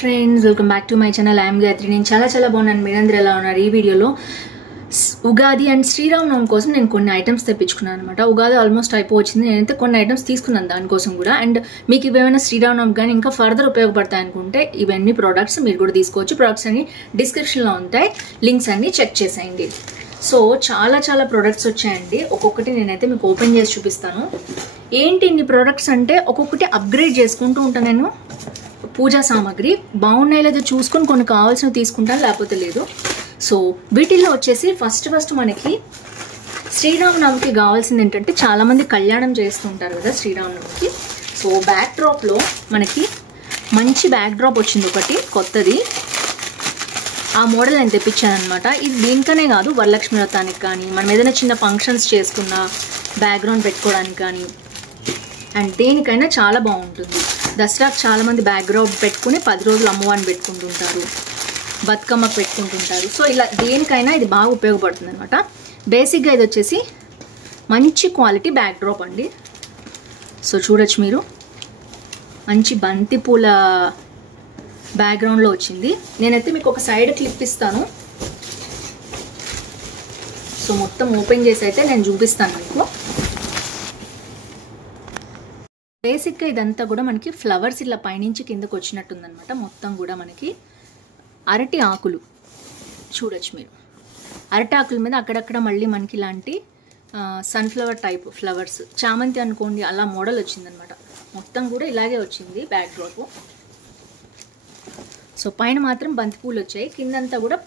Friends welcome back to my channel I'm Gayatri. నేను చాలా బాగున్నాను. మీరందరూ ఎలా ఉన్నారు? ఈ వీడియోలో ఉగాది అండ్ శ్రీరామనవమి కోసం నేను కొన్ని ఐటమ్స్ తెప్పించుకున్నాను అనమాట. ఉగాది ఆల్మోస్ట్ అయిపోవచ్చింది. నేనైతే కొన్ని ఐటమ్స్ తీసుకున్నాను దానికోసం కూడా. అండ్ మీకు ఇవేమైనా శ్రీరామనవమి కానీ ఇంకా ఫర్దర్ ఉపయోగపడతాయి అనుకుంటే ఇవన్నీ ప్రోడక్ట్స్ మీరు కూడా తీసుకోవచ్చు. ప్రోడక్ట్స్ అన్ని డిస్క్రిప్షన్లో ఉంటాయి, లింక్స్ అన్ని చెక్ చేసేయండి. సో చాలా ప్రోడక్ట్స్ వచ్చాయండి. ఒక్కొక్కటి నేనైతే మీకు ఓపెన్ చేసి చూపిస్తాను. ఏంటి ఇన్ని ప్రోడక్ట్స్ అంటే ఒక్కొక్కటి అప్గ్రేడ్ చేసుకుంటూ ఉంటాను నేను. పూజా సామాగ్రి బాగున్నాయి లేదా చూసుకొని కొన్ని కావాల్సినవి తీసుకుంటాను, లేకపోతే లేదు. సో వీటిల్లో వచ్చేసి ఫస్ట్ మనకి శ్రీరామనవమికి కావాల్సింది ఏంటంటే చాలామంది కళ్యాణం చేస్తుంటారు కదా శ్రీరామనవమికి. సో బ్యాక్ డ్రాప్లో మనకి మంచి బ్యాక్ డ్రాప్ వచ్చింది ఒకటి కొత్తది. ఆ మోడల్ నేను తెప్పించాను అనమాట. ఇది దీనికనే కాదు, వరలక్ష్మి వ్రతానికి కానీ మనం ఏదైనా చిన్న ఫంక్షన్స్ చేసుకున్న బ్యాక్గ్రౌండ్ పెట్టుకోవడానికి కానీ అండ్ దేనికైనా చాలా బాగుంటుంది. దసరాకు చాలామంది బ్యాక్గ్రౌండ్ పెట్టుకుని 10 రోజులు అమ్మవారిని పెట్టుకుంటుంటారు, బతుకమ్మకు పెట్టుకుంటుంటారు. సో ఇలా దేనికైనా ఇది బాగా ఉపయోగపడుతుంది అనమాట. బేసిక్గా ఇది వచ్చేసి మంచి క్వాలిటీ బ్యాక్ డ్రాప్ అండి. సో చూడొచ్చు మీరు, మంచి బంతి పూల బ్యాక్గ్రౌండ్లో వచ్చింది. నేనైతే మీకు ఒక సైడ్ క్లిప్ ఇస్తాను. సో మొత్తం ఓపెన్ చేసి అయితే నేను చూపిస్తాను మీకు. బేసిక్గా ఇదంతా కూడా మనకి ఫ్లవర్స్ ఇలా పైనుంచి కిందకు వచ్చినట్టుందనమాట. మొత్తం కూడా మనకి అరటి ఆకులు చూడొచ్చు మీరు. అరటి ఆకుల మీద అక్కడక్కడ మళ్ళీ మనకి ఇలాంటి సన్ఫ్లవర్ టైప్ ఫ్లవర్స్, చామంతి అనుకోండి అలా మోడల్ వచ్చిందనమాట. మొత్తం కూడా ఇలాగే వచ్చింది బ్యాక్ డ్రాప్. సో పైన మాత్రం బంతిపూలు వచ్చాయి, కిందంతా కూడా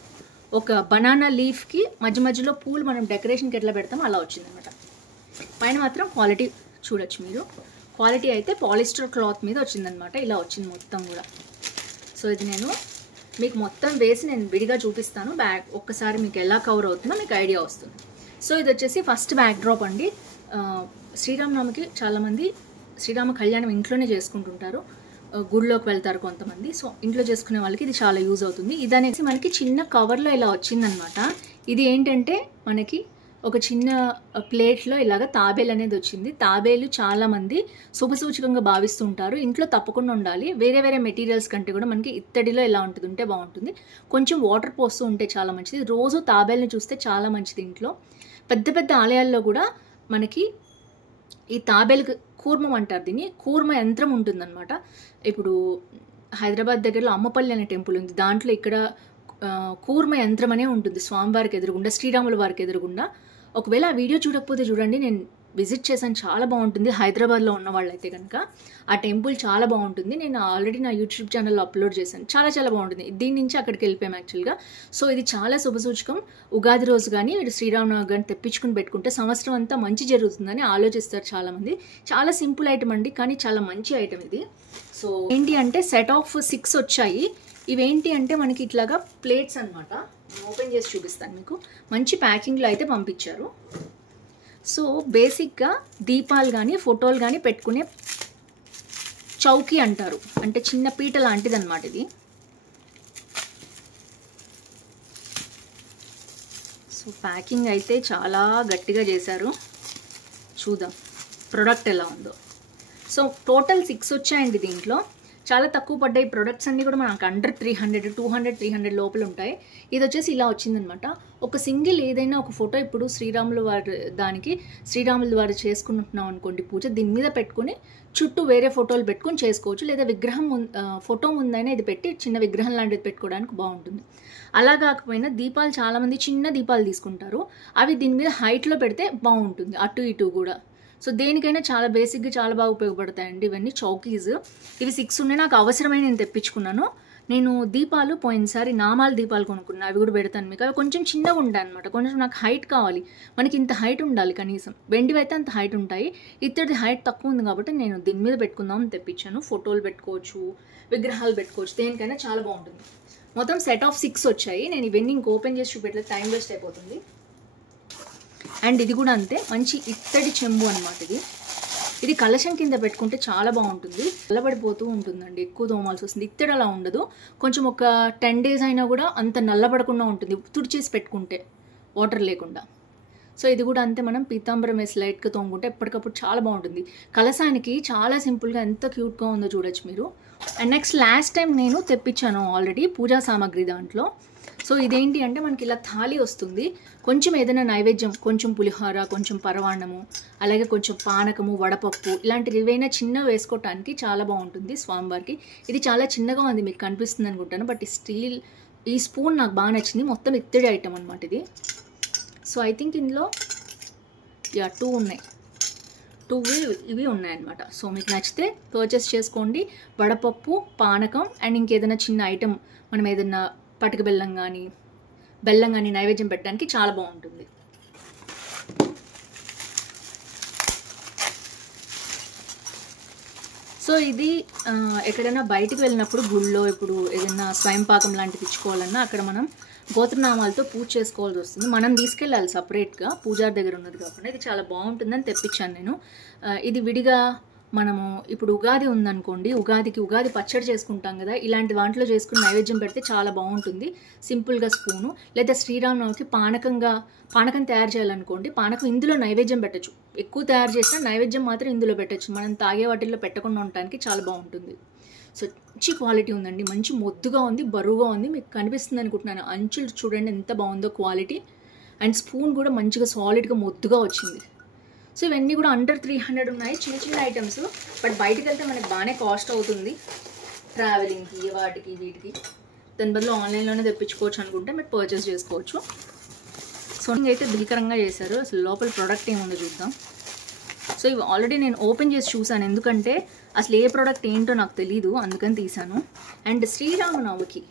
ఒక బనానా లీఫ్కి మధ్యలో పూలు మనం డెకరేషన్కి ఎట్లా పెడతాం అలా వచ్చిందనమాట. పైన మాత్రం క్వాలిటీ చూడొచ్చు మీరు. క్వాలిటీ అయితే పాలిస్టర్ క్లాత్ మీద వచ్చిందనమాట. ఇలా వచ్చింది మొత్తం కూడా. సో ఇది నేను మీకు మొత్తం వేసి నేను విడిగా చూపిస్తాను. బ్యాక్ ఒక్కసారి మీకు ఎలా కవర్ అవుతుందో మీకు ఐడియా వస్తుంది. సో ఇది వచ్చేసి ఫస్ట్ బ్యాక్ డ్రాప్ అండి. శ్రీరామనవమికి చాలామంది శ్రీరామ కళ్యాణం ఇంట్లోనే చేసుకుంటుంటారు, గుడిలోకి వెళ్తారు కొంతమంది. సో ఇంట్లో చేసుకునే వాళ్ళకి ఇది చాలా యూజ్ అవుతుంది. ఇది అనేసి మనకి చిన్న కవర్లో ఇలా వచ్చిందనమాట. ఇది ఏంటంటే మనకి ఒక చిన్న ప్లేట్లో ఇలాగ తాబేలు అనేది వచ్చింది. తాబేలు చాలామంది శుభసూచకంగా భావిస్తుంటారు. ఇంట్లో తప్పకుండా ఉండాలి. వేరే మెటీరియల్స్ కంటే కూడా మనకి ఇత్తడిలో ఇలా ఉంటుంది, ఉంటే బాగుంటుంది. కొంచెం వాటర్ పోస్తూ ఉంటే చాలా మంచిది. రోజు తాబేలుని చూస్తే చాలా మంచిది. ఇంట్లో పెద్ద ఆలయాల్లో కూడా మనకి ఈ తాబేలు కూర్మం అంటారు, దీన్ని కూర్మ యంత్రం ఉంటుందన్నమాట. ఇప్పుడు హైదరాబాద్ దగ్గరలో అమ్మపల్లి అనే టెంపుల్ ఉంది, దాంట్లో ఇక్కడ కూర్మ యంత్రం అనే ఉంటుంది స్వామివారికి ఎదురుగుండా, శ్రీరాముల వారికి ఎదురుగుండా. ఒకవేళ ఆ వీడియో చూడకపోతే చూడండి, నేను విజిట్ చేశాను, చాలా బాగుంటుంది. హైదరాబాద్లో ఉన్న వాళ్ళైతే కనుక ఆ టెంపుల్ చాలా బాగుంటుంది. నేను ఆల్రెడీ నా యూట్యూబ్ ఛానల్లో అప్లోడ్ చేశాను. చాలా బాగుంటుంది. దీని నుంచి అక్కడికి వెళ్ళిపోయాం యాక్చువల్గా. సో ఇది చాలా శుభసూచకం. ఉగాది రోజు కానీ శ్రీరామనవమి కానీ తెప్పించుకుని పెట్టుకుంటే సంవత్సరం అంతా మంచి జరుగుతుందని ఆలోచిస్తారు చాలామంది. చాలా సింపుల్ ఐటమ్ అండి, కానీ చాలా మంచి ఐటమ్ ఇది. సో ఏంటి అంటే సెట్ ఆఫ్ 6 వచ్చాయి. ఇవేంటి అంటే మనకి ఇట్లాగా ప్లేట్స్ అనమాట. ఓపెన్ చేసి చూపిస్తాను మీకు. మంచి ప్యాకింగ్లో అయితే పంపించారు. సో బేసిక్గా దీపాలు కానీ ఫోటోలు కానీ పెట్టుకునే చౌకీ అంటారు, అంటే చిన్న పీట లాంటిది అనమాట ఇది. సో ప్యాకింగ్ అయితే చాలా గట్టిగా చేశారు. చూద్దాం ప్రోడక్ట్ ఎలా ఉందో. సో టోటల్ 6 వచ్చాయండి. దీంట్లో చాలా తక్కువ పడ్డాయి. ప్రొడక్ట్స్ అన్నీ కూడా మనకు అండర్ 300, 200, 300 లోపల ఉంటాయి. ఇది వచ్చేసి ఇలా వచ్చిందనమాట. ఒక సింగిల్ ఏదైనా ఒక ఫోటో, ఇప్పుడు శ్రీరాముల వారు చేసుకుంటున్నాం అనుకోండి పూజ, దీని మీద పెట్టుకుని చుట్టూ వేరే ఫోటోలు పెట్టుకుని చేసుకోవచ్చు. లేదా విగ్రహం ఫోటో ముందైనా ఇది పెట్టి చిన్న విగ్రహం లాంటిది పెట్టుకోవడానికి బాగుంటుంది. అలా కాకపోయినా దీపాలు చాలామంది చిన్న దీపాలు తీసుకుంటారు, అవి దీని మీద హైట్లో పెడితే బాగుంటుంది, అటు ఇటు కూడా. సో దేనికైనా చాలా బేసిక్గా చాలా బాగా ఉపయోగపడతాయండి ఇవన్నీ చౌకీస్. ఇవి 6 ఉన్నాయి, నాకు అవసరమై నేను తెప్పించుకున్నాను. నేను దీపాలు పోయినసారి నామాల దీపాలు కొనుక్కున్నాను, అవి కూడా పెడతాను మీకు. అవి కొంచెం చిన్నగా ఉంటాయి అనమాట. కొంచెం నాకు హైట్ కావాలి, మనకి ఇంత హైట్ ఉండాలి కనీసం. వెండివి అయితే అంత హైట్ ఉంటాయి, ఇత్తడిది హైట్ తక్కువ ఉంది కాబట్టి నేను దీని మీద పెట్టుకుందామని తెప్పించాను. ఫోటోలు పెట్టుకోవచ్చు, విగ్రహాలు పెట్టుకోవచ్చు, దేనికైనా చాలా బాగుంటుంది. మొత్తం సెట్ ఆఫ్ 6 వచ్చాయి. నేను ఇవన్నీ ఇంక ఓపెన్ చేసి చూపెట్టలేదు, టైం వేస్ట్ అయిపోతుంది. అండ్ ఇది కూడా అంతే, మంచి ఇత్తడి చెంబు అనమాట ఇది. ఇది కలశం కింద పెట్టుకుంటే చాలా బాగుంటుంది. నల్లబడిపోతూ ఉంటుందండి, ఎక్కువ తోమాల్సి వస్తుంది. ఇత్తడి అలా ఉండదు, కొంచెం ఒక 10 days అయినా కూడా అంత నల్లబడకుండా ఉంటుంది తుడిచేసి పెట్టుకుంటే, వాటర్ లేకుండా. సో ఇది కూడా అంతే, మనం పీతాంబరం వేసి లైట్గా తోముకుంటే ఎప్పటికప్పుడు చాలా బాగుంటుంది. కలసానికి చాలా సింపుల్గా ఎంత క్యూట్గా ఉందో చూడొచ్చు మీరు. అండ్ నెక్స్ట్ లాస్ట్ టైం నేను తెప్పించాను ఆల్రెడీ పూజా సామాగ్రి దాంట్లో. సో ఇదేంటి అంటే మనకి ఇలా థాలి వస్తుంది, కొంచెం ఏదైనా నైవేద్యం, కొంచెం పులిహోర, కొంచెం పరవాన్నము, అలాగే కొంచెం పానకము, వడపప్పు ఇలాంటివి ఏవైనా చిన్నవి వేసుకోవటానికి చాలా బాగుంటుంది స్వామివారికి. ఇది చాలా చిన్నగా ఉంది, మీకు కనిపిస్తుంది అనుకుంటాను, బట్ ఈ స్పూన్ నాకు బాగా నచ్చింది. మొత్తం ఇత్తడి ఐటమ్ అనమాట ఇది. సో ఐ థింక్ ఇందులో 2 ఉన్నాయి, 2 ఇవి ఉన్నాయన్నమాట. సో మీకు నచ్చితే పర్చేస్ చేసుకోండి. వడపప్పు, పానకం అండ్ ఇంకేదైనా చిన్న ఐటెం, మనం ఏదైనా పటిక బెల్లం కానీ నైవేద్యం పెట్టడానికి చాలా బాగుంటుంది. సో ఇది ఎక్కడైనా బయటికి వెళ్ళినప్పుడు గుళ్ళో ఇప్పుడు ఏదైనా స్వయంపాకం లాంటివి ఇచ్చుకోవాలన్నా అక్కడ మనం గోత్రనామాలతో పూజ చేసుకోవాల్సి వస్తుంది. మనం తీసుకెళ్ళాలి సపరేట్గా, పూజారి దగ్గర ఉన్నది కాకుండా. ఇది చాలా బాగుంటుందని తెప్పించాను నేను. ఇది విడిగా మనము ఇప్పుడు ఉగాది ఉందనుకోండి, ఉగాది పచ్చడి చేసుకుంటాం కదా, ఇలాంటి వాటిలో చేసుకుని నైవేద్యం పెడితే చాలా బాగుంటుంది. సింపుల్గా స్పూను, లేదా శ్రీరామనవమికి పానకం తయారు చేయాలనుకోండి, పానకం ఇందులో నైవేద్యం పెట్టచ్చు. ఎక్కువ తయారు చేసినా నైవేద్యం మాత్రం ఇందులో పెట్టచ్చు, మనం తాగే వాటిల్లో పెట్టకుండా ఉండటానికి చాలా బాగుంటుంది. సో మంచి క్వాలిటీ ఉందండి, మంచి మొద్దుగా ఉంది, బరువుగా ఉంది, మీకు కనిపిస్తుంది అనుకుంటున్నాను. అంచులు చూడండి ఎంత బాగుందో క్వాలిటీ. అండ్ స్పూన్ కూడా మంచిగా సాలిడ్గా మొద్దుగా వచ్చింది. సో ఇవన్నీ కూడా అండర్ 300 ఉన్నాయి, చిన్న చిన్న ఐటమ్స్. బట్ బయటకు వెళ్తే మనకి బాగానే కాస్ట్ అవుతుంది ట్రావెలింగ్కి, వాటికి వీటికి. దాని బదులు ఆన్లైన్లోనే తెప్పించుకోవచ్చు అనుకుంటే మీరు పర్చేస్ చేసుకోవచ్చు. సో అయితే భీకరంగా చేశారు, అసలు లోపల ప్రోడక్ట్ ఏముందో చూద్దాం. సో ఇవి ఆల్రెడీ నేను ఓపెన్ చేసి చూసాను, ఎందుకంటే అసలు ఏ ప్రోడక్ట్ ఏంటో నాకు తెలీదు, అందుకని తీసాను. అండ్ శ్రీరామనవమికి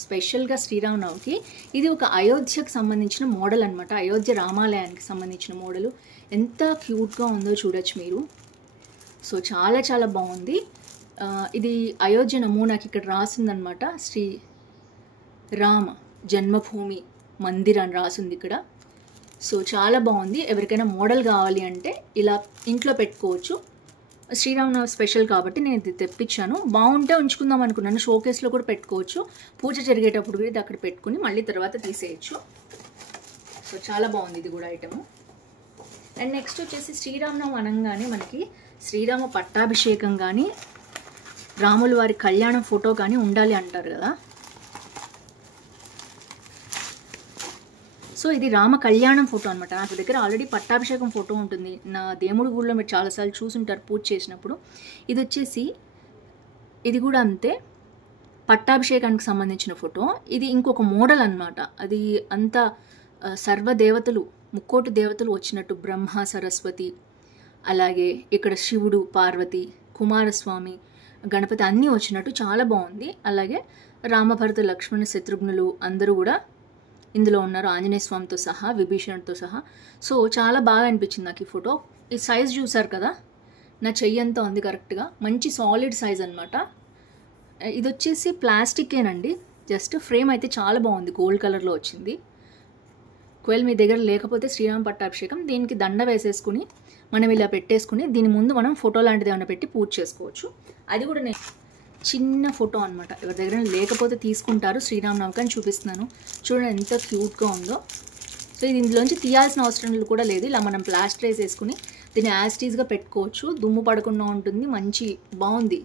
స్పెషల్గా శ్రీరామనవమికి ఇది ఒక అయోధ్యకు సంబంధించిన మోడల్ అనమాట, అయోధ్య రామాలయానికి సంబంధించిన మోడలు. ఎంత క్యూట్గా ఉందో చూడొచ్చు మీరు. సో చాలా చాలా బాగుంది. ఇది అయోధ్య నమూనాకి ఇక్కడ రాసిందనమాట, శ్రీ రామ జన్మభూమి మందిర్ అని రాసింది ఇక్కడ. సో చాలా బాగుంది. ఎవరికైనా మోడల్ కావాలి అంటే ఇలా ఇంట్లో పెట్టుకోవచ్చు. శ్రీరామనవమి స్పెషల్ కాబట్టి నేను ఇది తెప్పించాను. బాగుంటే ఉంచుకుందాం అనుకున్నాను, షోకేస్లో కూడా పెట్టుకోవచ్చు. పూజ జరిగేటప్పుడు కూడా ఇది అక్కడ పెట్టుకుని మళ్ళీ తర్వాత తీసేయచ్చు. సో చాలా బాగుంది ఇది కూడా ఐటము. అండ్ నెక్స్ట్ వచ్చేసి శ్రీరామనవమి అనగానే మనకి శ్రీరామ పట్టాభిషేకం కానీ రాముల వారి కళ్యాణం ఫోటో కానీ ఉండాలి అంటారు కదా. సో ఇది రామ కళ్యాణం ఫోటో అనమాట. నాకు దగ్గర ఆల్రెడీ పట్టాభిషేకం ఫోటో ఉంటుంది, నా దేవుడి గుడిలో మీరు చాలాసార్లు చూసుంటారు పూజ చేసినప్పుడు. ఇది వచ్చేసి ఇది కూడా అంతే, పట్టాభిషేకానికి సంబంధించిన ఫోటో. ఇది ఇంకొక మోడల్ అనమాట. అది అంతా సర్వదేవతలు, 3 దేవతలు వచ్చినట్టు, బ్రహ్మ, సరస్వతి, అలాగే ఇక్కడ శివుడు, పార్వతి, కుమారస్వామి, గణపతి అన్నీ వచ్చినట్టు చాలా బాగుంది. అలాగే రామభరత లక్ష్మణ శత్రుఘ్నులు అందరూ కూడా ఇందులో ఉన్నారు, ఆంజనేయ స్వామితో సహా, విభీషణుడితో సహా. సో చాలా బాగా అనిపించింది నాకు ఈ ఫోటో. ఈ సైజ్ చూసారు కదా, నా చెయ్యి అంతా ఉంది కరెక్ట్గా, మంచి సాలిడ్ సైజ్ అనమాట. ఇది వచ్చేసి ప్లాస్టికేనండి, జస్ట్ ఫ్రేమ్ అయితే చాలా బాగుంది, గోల్డ్ కలర్లో వచ్చింది. ఒకవేళ మీ దగ్గర లేకపోతే శ్రీరామ పట్టాభిషేకం దీనికి దండ వేసేసుకుని మనం ఇలా పెట్టేసుకుని దీని ముందు మనం ఫోటో లాంటిది ఏమైనా పెట్టి పూజ చేసుకోవచ్చు. అది కూడా నేను చిన్న ఫోటో అనమాట, ఎవరి దగ్గర లేకపోతే తీసుకుంటారు. శ్రీరామనవమికి అని చూపిస్తున్నాను, చూడండి ఎంత క్యూట్గా ఉందో. సో ఇది ఇందులోంచి తీయాల్సిన అవసరం కూడా లేదు, ఇలా మనం ప్లాస్టరైజ్ వేసుకుని దీన్ని యాస్టీస్గా పెట్టుకోవచ్చు, దుమ్ము పడకుండా ఉంటుంది. మంచి బాగుంది,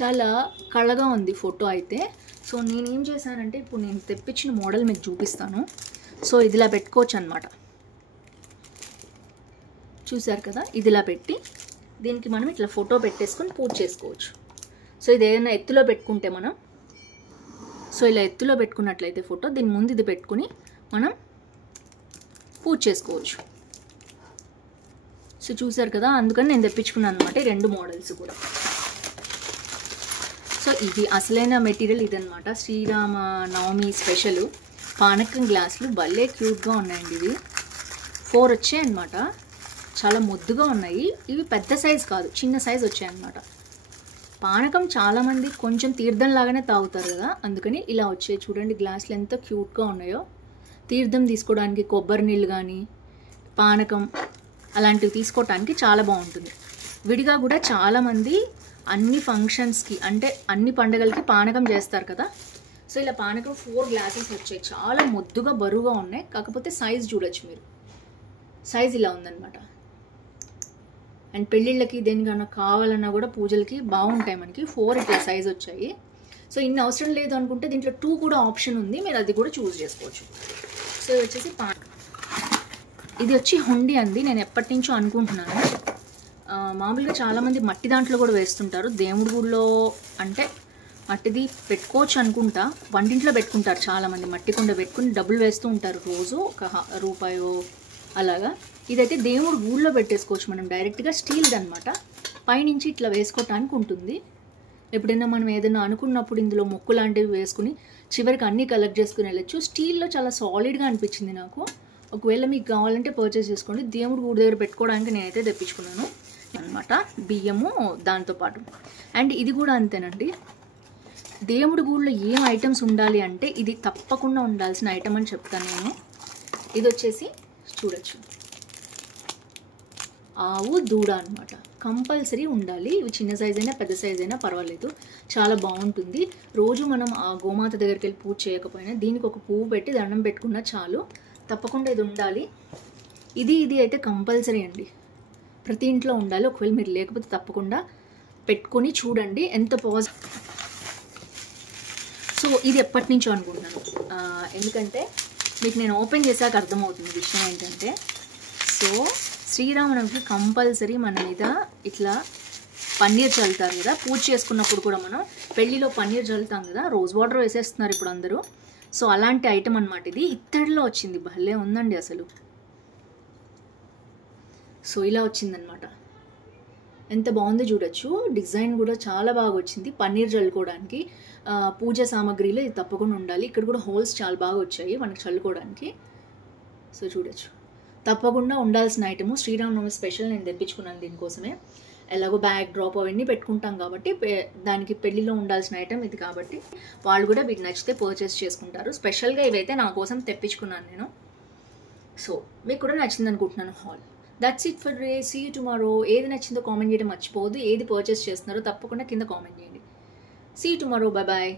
చాలా కళగా ఉంది ఫోటో అయితే. సో నేనేం చేశానంటే ఇప్పుడు నేను తెప్పించిన మోడల్ మీకు చూపిస్తాను. సో ఇదిలా పెట్టుకోవచ్చు అనమాట, చూసారు కదా, ఇదిలా పెట్టి దీనికి మనం ఇట్లా ఫోటో పెట్టేసుకొని పూజ చేసుకోవచ్చు. సో ఇది ఏదైనా ఎత్తులో పెట్టుకుంటే మనం, సో ఇలా ఎత్తులో పెట్టుకున్నట్లయితే ఫోటో, దీని ముందు ఇది పెట్టుకుని మనం పూజ చేసుకోవచ్చు. సో చూసారు కదా, అందుకని నేను తెప్పించుకున్నాను అనమాట ఈ 2 మోడల్స్ కూడా. సో ఇది అసలైన మెటీరియల్ ఇదనమాట, శ్రీరామ నవమి స్పెషల్ పానకం గ్లాసులు. భలే క్యూట్గా ఉన్నాయండి ఇవి, 4 వచ్చాయి అనమాట, చాలా ముద్దుగా ఉన్నాయి. ఇవి పెద్ద సైజ్ కాదు, చిన్న సైజ్ వచ్చాయన్నమాట. పానకం చాలామంది కొంచెం తీర్థం లాగానే తాగుతారు కదా, అందుకని ఇలా వచ్చాయి. చూడండి గ్లాసులు ఎంత క్యూట్గా ఉన్నాయో. తీర్థం తీసుకోవడానికి కొబ్బరి నీళ్ళు కానీ పానకం అలాంటివి తీసుకోవటానికి చాలా బాగుంటుంది. విడిగా కూడా చాలామంది అన్ని ఫంక్షన్స్కి అంటే అన్ని పండుగలకి పానకం చేస్తారు కదా. సో ఇలా పానకం 4 గ్లాసెస్ వచ్చాయి, చాలా ముద్దుగా బరువుగా ఉన్నాయి. కాకపోతే సైజ్ చూడొచ్చు మీరు, సైజ్ ఇలా ఉందన్నమాట. అండ్ పెళ్ళిళ్ళకి దేనికన్నా కావాలన్నా కూడా పూజలకి బాగుంటాయి. మనకి 4 ఇట్లా సైజ్ వచ్చాయి. సో ఇన్ని అవసరం లేదు అనుకుంటే దీంట్లో 2 కూడా ఆప్షన్ ఉంది, మీరు అది కూడా చూస్ చేసుకోవచ్చు. సో ఇది వచ్చేసి ఇది వచ్చి హుండీ అండి. నేను ఎప్పటి నుంచో అనుకుంటున్నాను. మామూలుగా చాలామంది మట్టి దాంట్లో కూడా వేస్తుంటారు. దేవుడి గుడిలో అంటే మట్టిది పెట్టుకోవచ్చు అనుకుంటా, వంటింట్లో పెట్టుకుంటారు చాలామంది. మట్టి కుండ పెట్టుకుని డబ్బులు వేస్తూ ఉంటారు రోజు, ₹1 అలాగా. ఇదైతే దేవుడు గుడిలో పెట్టేసుకోవచ్చు మనం డైరెక్ట్గా. స్టీల్ది అనమాట. పైనుంచి ఇట్లా వేసుకోవటానికి ఉంటుంది. ఎప్పుడైనా మనం ఏదైనా అనుకున్నప్పుడు ఇందులో మొక్కు లాంటివి వేసుకుని చివరికి అన్నీ కలెక్ట్ చేసుకుని వెళ్ళచ్చు. స్టీల్లో చాలా సాలిడ్గా అనిపించింది నాకు. ఒకవేళ మీకు కావాలంటే పర్చేస్ చేసుకోండి. దేవుడు గుడి దగ్గర పెట్టుకోవడానికి నేనైతే తెప్పించుకున్నాను అనమాట, బియ్యము దాంతోపాటు. అండ్ ఇది కూడా అంతేనండి. దేవుడి గుడిలో ఏం ఐటమ్స్ ఉండాలి అంటే ఇది తప్పకుండా ఉండాల్సిన ఐటమ్ అని చెప్తాను నేను. ఇది వచ్చేసి చూడొచ్చు, ఆవు దూడ అనమాట. కంపల్సరీ ఉండాలి. ఇవి చిన్న సైజ్ అయినా పెద్ద సైజ్ అయినా పర్వాలేదు, చాలా బాగుంటుంది. రోజు మనం ఆ గోమాత దగ్గరికి వెళ్ళి పూజ చేయకపోయినా దీనికి ఒక పువ్వు పెట్టి దండం పెట్టుకున్నా చాలు. తప్పకుండా ఇది ఉండాలి. ఇది అయితే కంపల్సరీ అండి, ప్రతి ఇంట్లో ఉండాలి. ఒకవేళ మీరు లేకపోతే తప్పకుండా పెట్టుకొని చూడండి ఎంత సో ఇది ఎప్పటి నుంచో అనుకుంటున్నాను, ఎందుకంటే మీకు నేను ఓపెన్ చేశాక అర్థమవుతుంది విషయం ఏంటంటే. సో శ్రీరామనవమికి కంపల్సరీ మన మీద ఇట్లా పన్నీర్ చల్లుతారు కదా, పూజ చేసుకున్నప్పుడు కూడా మనం పెళ్ళిలో పన్నీర్ చల్లుతాం కదా, రోజ్ వాటర్ వేసేస్తున్నారు ఇప్పుడు అందరూ. సో అలాంటి ఐటమ్ అనమాట ఇది. ఇత్తడిలో వచ్చింది, భలే ఉందండి అసలు. సో ఇలా వచ్చిందనమాట, ఎంత బాగుందో చూడొచ్చు. డిజైన్ కూడా చాలా బాగా వచ్చింది. పన్నీర్ చల్లుకోవడానికి పూజ సామాగ్రిలో ఇది తప్పకుండా ఉండాలి. ఇక్కడ కూడా హోల్స్ చాలా బాగా వచ్చాయి మనకి చల్లుకోవడానికి. సో చూడొచ్చు, తప్పకుండా ఉండాల్సిన ఐటము. శ్రీరామనవమి స్పెషల్ నేను తెప్పించుకున్నాను దీనికోసమే. ఎలాగో బ్యాగ్ డ్రాప్ అవన్నీ పెట్టుకుంటాం కాబట్టి దానికి పెళ్ళిలో ఉండాల్సిన ఐటమ్ ఇది కాబట్టి వాళ్ళు కూడా వీటి నచ్చితే పర్చేస్ చేసుకుంటారు. స్పెషల్గా ఇవైతే నా కోసం తెప్పించుకున్నాను నేను. సో మీకు కూడా నచ్చింది అనుకుంటున్నాను హాల్. That's it for day. See you tomorrow. ఏది నచ్చిందో కామెంట్ చేయడం మర్చిపోవద్దు. ఏది పర్చేస్ చేస్తున్నారో తప్పకుండా కింద కామెంట్ చేయండి. See you tomorrow. Bye bye.